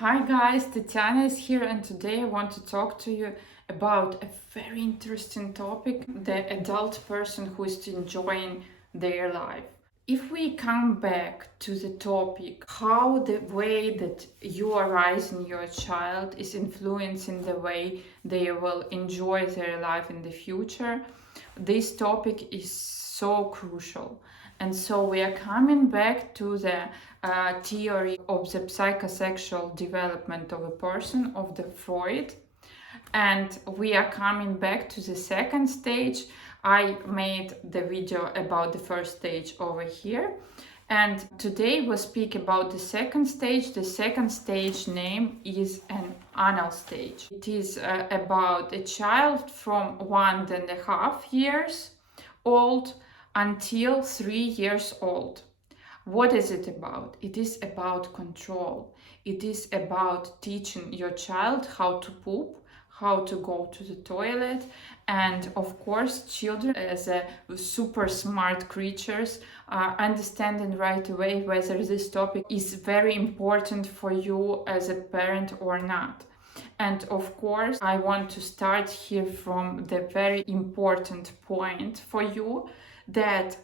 Hi guys, Tatiana is here, and today I want to talk to you about a very interesting topic, the adult person who is enjoying their life. If we come back to the topic, how the way that you are raising your child is influencing the way they will enjoy their life in the future, this topic is so crucial. And so we are coming back to the theory of the psychosexual development of a person, of the Freud. And we are coming back to the second stage. I made the video about the first stage over here. And today we'll speak about the second stage. The second stage name is an anal stage. It is about a child from 1.5 years old until 3 years old. What is it about? It is about control. It is about teaching your child how to poop, how to go to the toilet, and of course children as a super smart creatures are understanding right away whether this topic is very important for you as a parent or not. And of course I want to start here from the very important point for you, that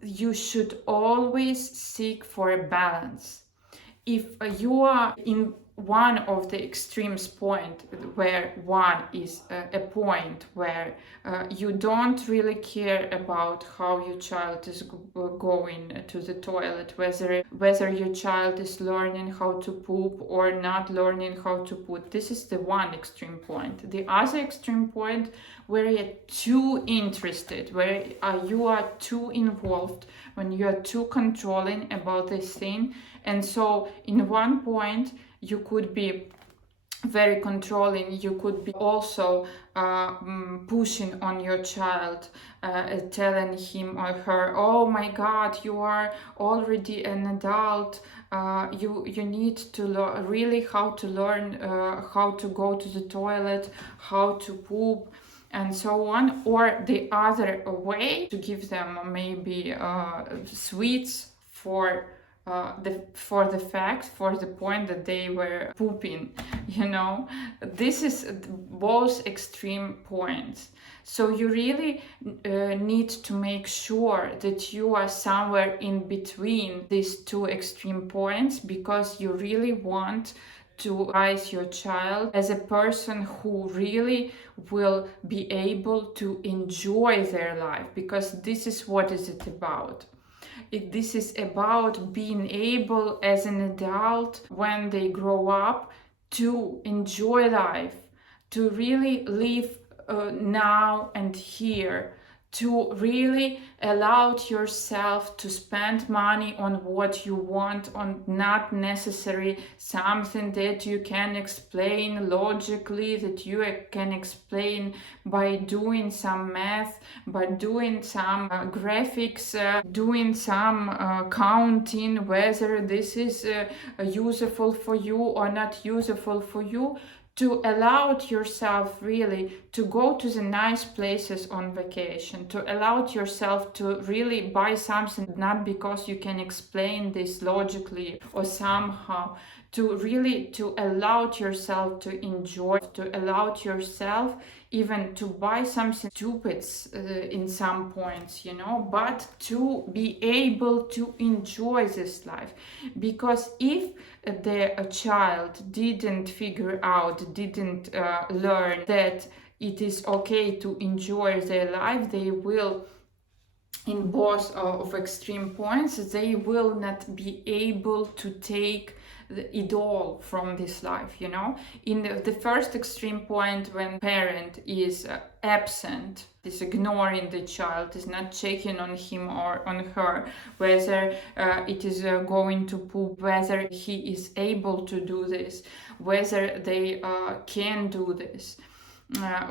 you should always seek for a balance. If you are in one of the extremes point, where one is a point where you don't really care about how your child is going to the toilet, whether your child is learning how to poop or not learning how to poop, this is the one extreme point. The other extreme point, where you're too interested, where you are too involved, when you are too controlling about this thing. And so in one point you could be very controlling, you could be also pushing on your child, telling him or her, oh my god, you are already an adult, you need to learn really how to learn how to go to the toilet, how to poop, and so on. Or the other way, to give them maybe sweets for the point that they were pooping, this is both extreme points. So you really need to make sure that you are somewhere in between these two extreme points, because you really want to raise your child as a person who really will be able to enjoy their life, because this is what is it about. This is about being able as an adult, when they grow up, to enjoy life, to really live now and here, to really allow yourself to spend money on what you want, on not necessarily something that you can explain logically, that you can explain by doing some math, by doing some graphics, doing some counting, whether this is useful for you or not useful for you, to allow yourself really to go to the nice places on vacation, to allow yourself to really buy something not because you can explain this logically or somehow, to really to allow yourself to enjoy, to allow yourself even to buy something stupid in some points, but to be able to enjoy this life. Because if the child didn't figure out, didn't learn that it is okay to enjoy their life, they will, in both of extreme points, they will not be able to take it all from this life. In the first extreme point, when parent is absent, is ignoring the child, is not checking on him or on her, whether it is going to poop, whether he is able to do this, whether they can do this,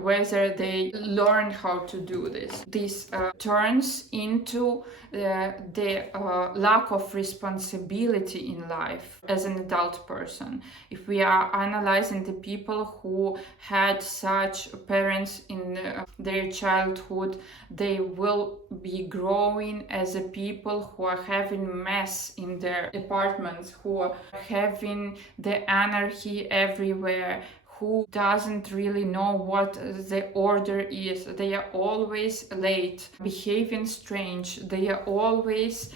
whether they learn how to do this. This turns into the lack of responsibility in life as an adult person. If we are analyzing the people who had such parents in their childhood, they will be growing as a people who are having mess in their apartments, who are having the anarchy everywhere, who doesn't really know what the order is. They are always late, behaving strange. They are always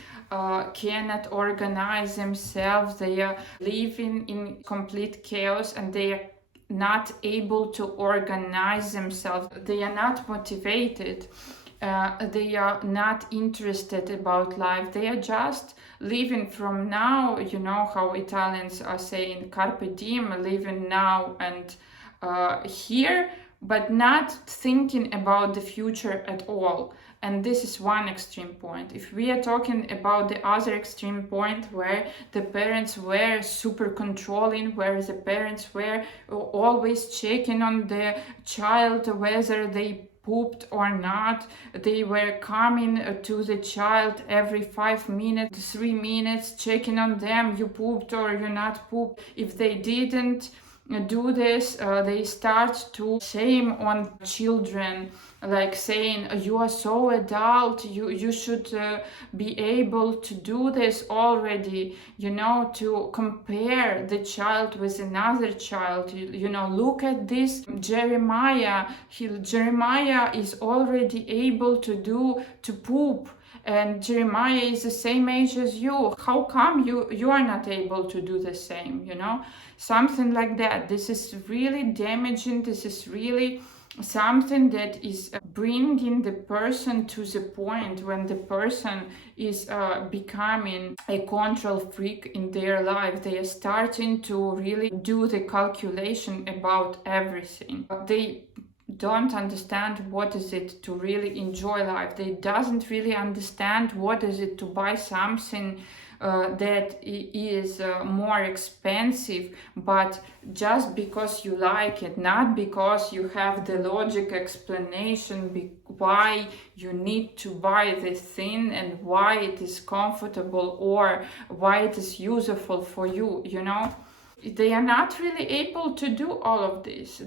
cannot organize themselves. They are living in complete chaos, and they are not able to organize themselves. They are not motivated. They are not interested about life. They are just living from now. You know how Italians are saying carpe diem, living now and here, but not thinking about the future at all. And this is one extreme point. If we are talking about the other extreme point, where the parents were super controlling, where the parents were always checking on the child whether they pooped or not, they were coming to the child every 5 minutes, 3 minutes, checking on them, you pooped or you not pooped. If they didn't do this, they start to shame on children, like saying, you are so adult, you should be able to do this already, you know, to compare the child with another child. You know, look at this Jeremiah, Jeremiah is already able to poop, and Jeremiah is the same age as you. How come you are not able to do the same, you know? Something like that. This is really damaging. This is really something that is bringing the person to the point when the person is becoming a control freak in their life. They are starting to really do the calculation about everything. They don't understand what is it to really enjoy life. They doesn't really understand what is it to buy something that is more expensive, but just because you like it, not because you have the logic explanation why you need to buy this thing and why it is comfortable or why it is useful for you, you know. They are not really able to do all of this.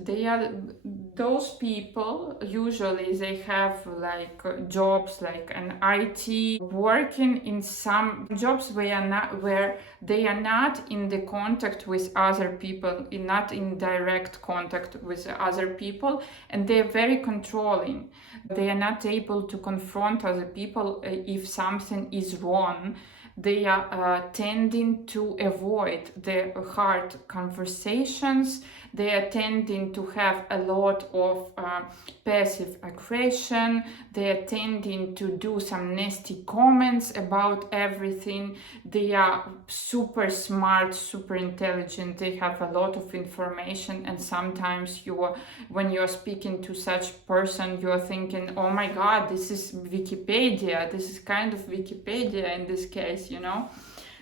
Those people, usually they have like jobs like an IT, working in some jobs where they are not in the contact with other people, not in direct contact with other people, and they're very controlling. They are not able to confront other people if something is wrong. They are tending to avoid the hard conversations. They are tending to have a lot of passive aggression. They are tending to do some nasty comments about everything. They are super smart, super intelligent. They have a lot of information, and sometimes when you're speaking to such person, you're thinking, oh my god, this is Wikipedia. This is kind of Wikipedia in this case, you know,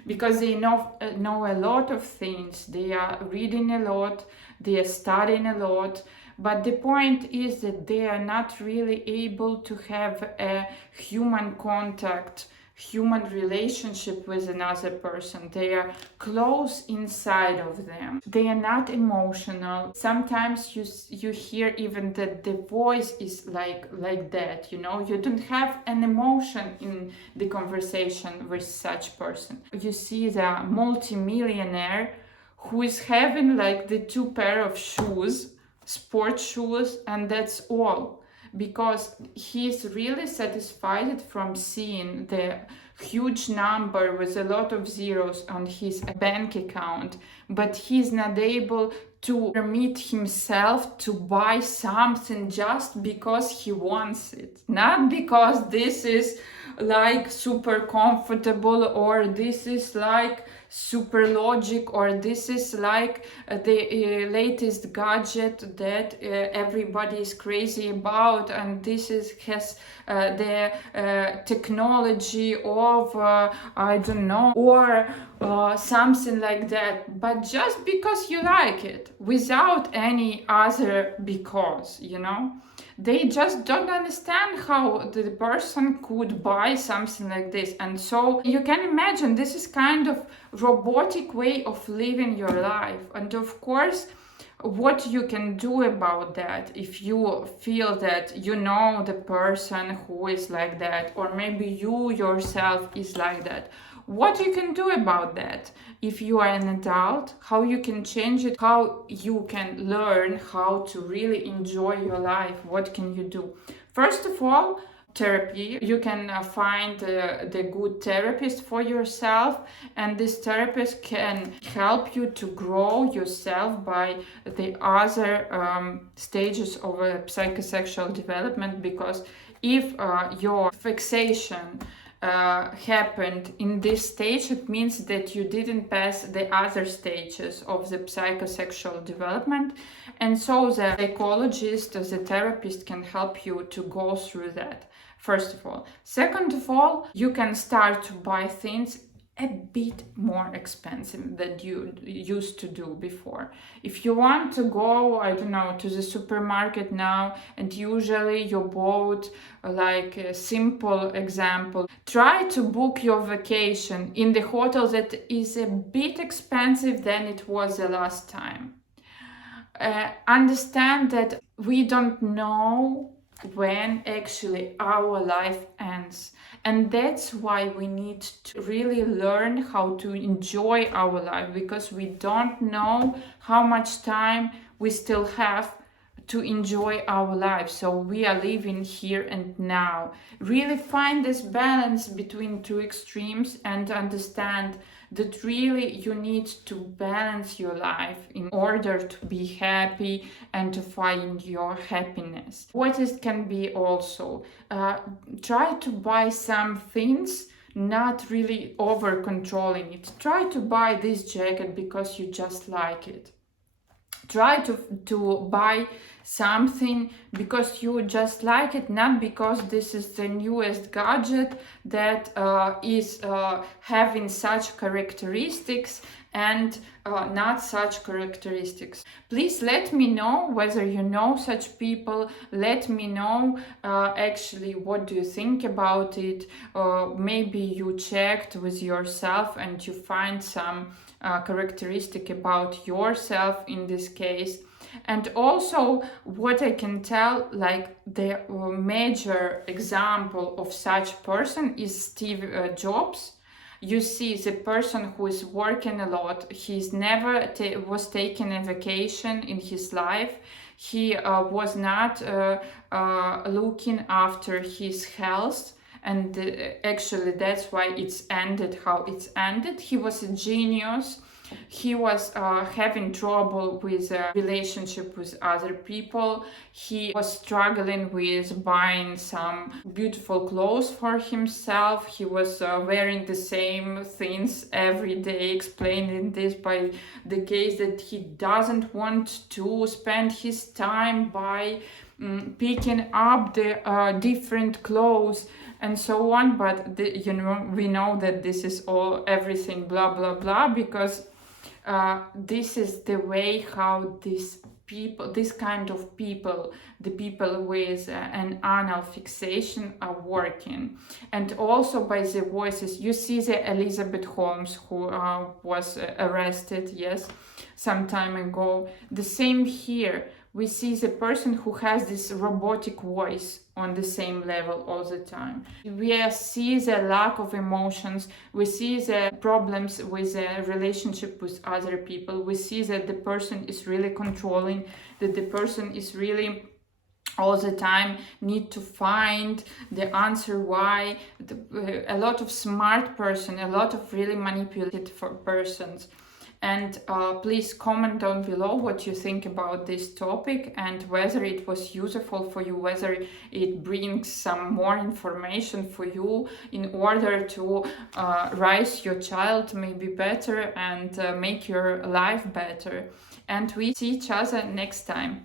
because they know a lot of things. They are reading a lot, they are studying a lot, but the point is that they are not really able to have a human contact, human relationship with another person. They are close inside of them. They are not emotional. Sometimes you hear even that the voice is like that, you know. You don't have an emotion in the conversation with such person. You see the multi-millionaire who is having like the 2 pair of shoes, sports shoes, and that's all, because he's really satisfied from seeing the huge number with a lot of zeros on his bank account, but he's not able to permit himself to buy something just because he wants it, not because this is like super comfortable, or this is like super logic, or this is like the latest gadget that everybody is crazy about, and this has the technology of I don't know, or something like that, but just because you like it, without any other because, they just don't understand how the person could buy something like this. And so you can imagine this is kind of robotic way of living your life. And of course, what you can do about that, if you feel that you know the person who is like that, or maybe you yourself is like that, what you can do about that. If you are an adult, how you can change it, how you can learn how to really enjoy your life, what can you do? First of all, therapy. You can find the good therapist for yourself, and this therapist can help you to grow yourself by the other stages of a psychosexual development. Because if your fixation happened in this stage, it means that you didn't pass the other stages of the psychosexual development. And so the psychologist, the therapist can help you to go through that, first of all. Second of all, you can start to buy things a bit more expensive than you used to do before. If you want to go, I don't know, to the supermarket now, and usually you bought like a simple example, try to book your vacation in the hotel that is a bit expensive than it was the last time. Understand that we don't know when actually our life ends, and that's why we need to really learn how to enjoy our life, because we don't know how much time we still have to enjoy our life. So we are living here and now. Really find this balance between two extremes and understand that really you need to balance your life in order to be happy and to find your happiness. What it can be also, try to buy some things, not really over controlling it. Try to buy this jacket because you just like it. Try to buy something because you just like it, not because this is the newest gadget that is having such characteristics and not such characteristics. Please let me know whether you know such people. Let me know actually what do you think about it. Maybe you checked with yourself and you find some characteristic about yourself in this case. And also what I can tell, like the major example of such person is Steve Jobs. You see, the person who is working a lot, he's never was taking a vacation in his life. He was not looking after his health. And actually that's why it's ended how it's ended. He was a genius. He was having trouble with a relationship with other people. He was struggling with buying some beautiful clothes for himself. He was wearing the same things every day, explaining this by the case that he doesn't want to spend his time by picking up the different clothes and so on. But we know that this is all everything blah blah blah, because this is the way how this kind of people, the people with an anal fixation, are working. And also by the voices, you see the Elizabeth Holmes who was arrested, yes, some time ago. The same here. We see the person who has this robotic voice on the same level all the time. We see the lack of emotions. We see the problems with the relationship with other people. We see that the person is really controlling, that the person is really all the time need to find the answer why. A lot of smart person, a lot of really manipulated persons. And please comment down below what you think about this topic and whether it was useful for you, whether it brings some more information for you in order to raise your child maybe better and make your life better. And we see each other next time.